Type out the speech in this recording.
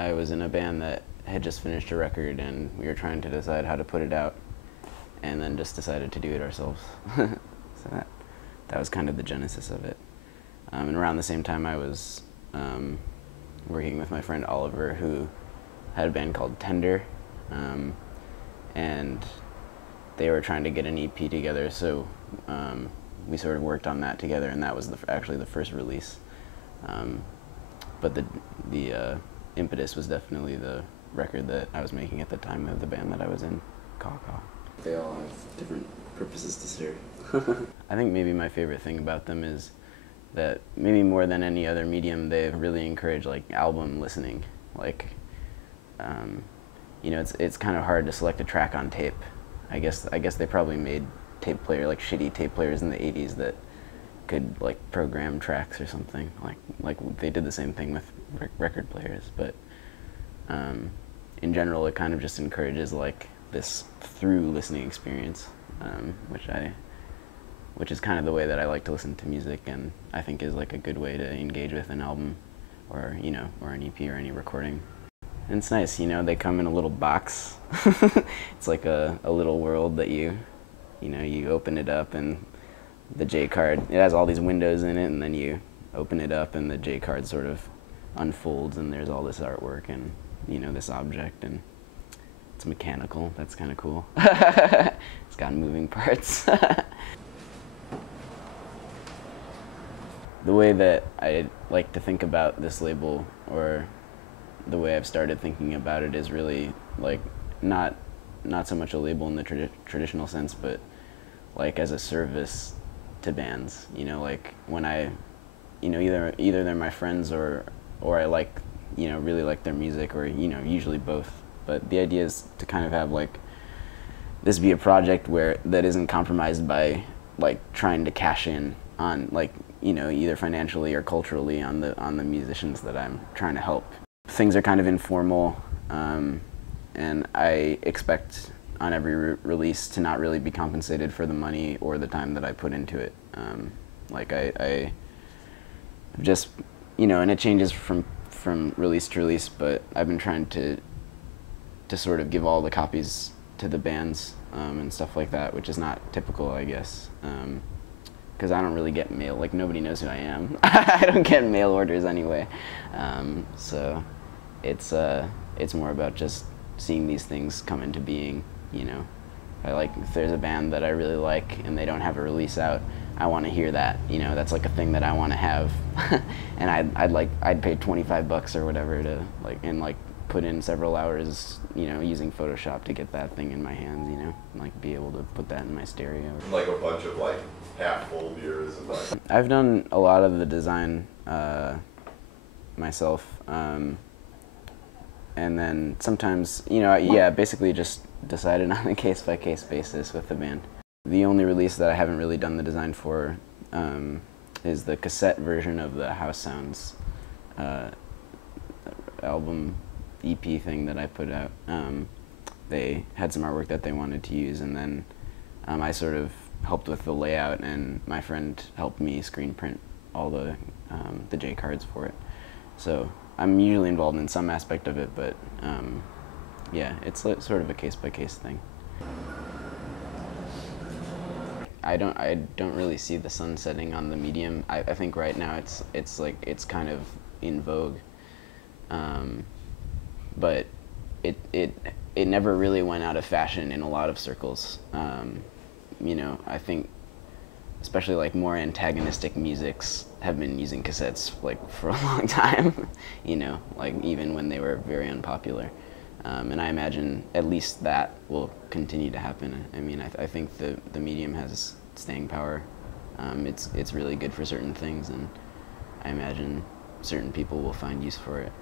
I was in a band that had just finished a record, and we were trying to decide how to put it out, and then just decided to do it ourselves. So that was kind of the genesis of it. And around the same time, I was working with my friend Oliver, who had a band called Tender, and they were trying to get an EP together, so we sort of worked on that together, and that was actually the first release. But the impetus was definitely the record that I was making at the time of the band that I was in, Caw Caw. They all have different purposes to serve. I think maybe my favorite thing about them is that maybe more than any other medium, they really encourage like album listening. Like, you know, it's kind of hard to select a track on tape. I guess they probably made shitty tape players in the 80s that could like program tracks or something. Like they did the same thing with record players, but in general, it kind of just encourages like this through listening experience, which is kind of the way that I like to listen to music, and I think is like a good way to engage with an album, or you know, or an EP or any recording. And it's nice, you know, they come in a little box. It's like a little world that you open it up, and the J card, it has all these windows in it, and then you open it up and the J card sort of unfolds, and there's all this artwork and, you know, this object, and it's mechanical. That's kind of cool. It's got moving parts. The way that I like to think about this label, or the way I've started thinking about it, is really like not so much a label in the traditional sense, but like as a service to bands. You know, like when I, you know, either they're my friends or I like, you know, really like their music, or you know, usually both. But the idea is to kind of have like this be a project that isn't compromised by like trying to cash in on, like, you know, either financially or culturally on the musicians that I'm trying to help. Things are kind of informal, and I expect on every release to not really be compensated for the money or the time that I put into it. Like I just, you know, and it changes from release to release, but I've been trying to sort of give all the copies to the bands and stuff like that, which is not typical, I guess. Because I don't really get mail, like nobody knows who I am. I don't get mail orders anyway. So it's more about just seeing these things come into being, you know. If there's a band that I really like and they don't have a release out, I want to hear that, you know. That's like a thing that I want to have. And I'd pay $25 or whatever to put in several hours, you know, using Photoshop to get that thing in my hands, you know, and like be able to put that in my stereo. Like a bunch of like half-full beers and like. I've done a lot of the design myself, and then sometimes, you know, yeah, basically just decided on a case-by-case basis with the band. The only release that I haven't really done the design for is the cassette version of the House Sounds album EP thing that I put out. They had some artwork that they wanted to use, and then I sort of helped with the layout, and my friend helped me screen print all the J cards for it. So I'm usually involved in some aspect of it, but yeah, it's sort of a case-by-case thing. I don't really see the sun setting on the medium. I think right now it's kind of in vogue, but it never really went out of fashion in a lot of circles. You know, I think especially like more antagonistic musics have been using cassettes like for a long time. You know, like even when they were very unpopular. And I imagine at least that will continue to happen. I mean, I think the medium has staying power. It's really good for certain things, and I imagine certain people will find use for it.